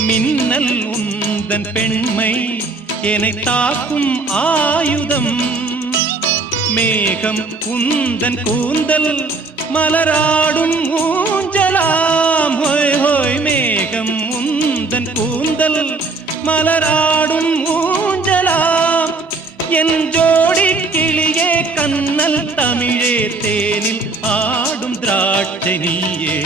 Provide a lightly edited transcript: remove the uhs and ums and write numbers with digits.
மின்னல் உந்தன் பெண்மை என்னை தாக்கும் ஆயுதம். மேகம் உந்தன் கூந்தல் மலராடும் ஊஞ்சலாம். ஹோய் ஹோய் மேகம் உந்தன் கூந்தல் மலராடும் ஊஞ்சலாம். என் ஜோடி கிளியே கண்ணல் தமிழே தேனில் ஆடும் திராட்சை நீயே.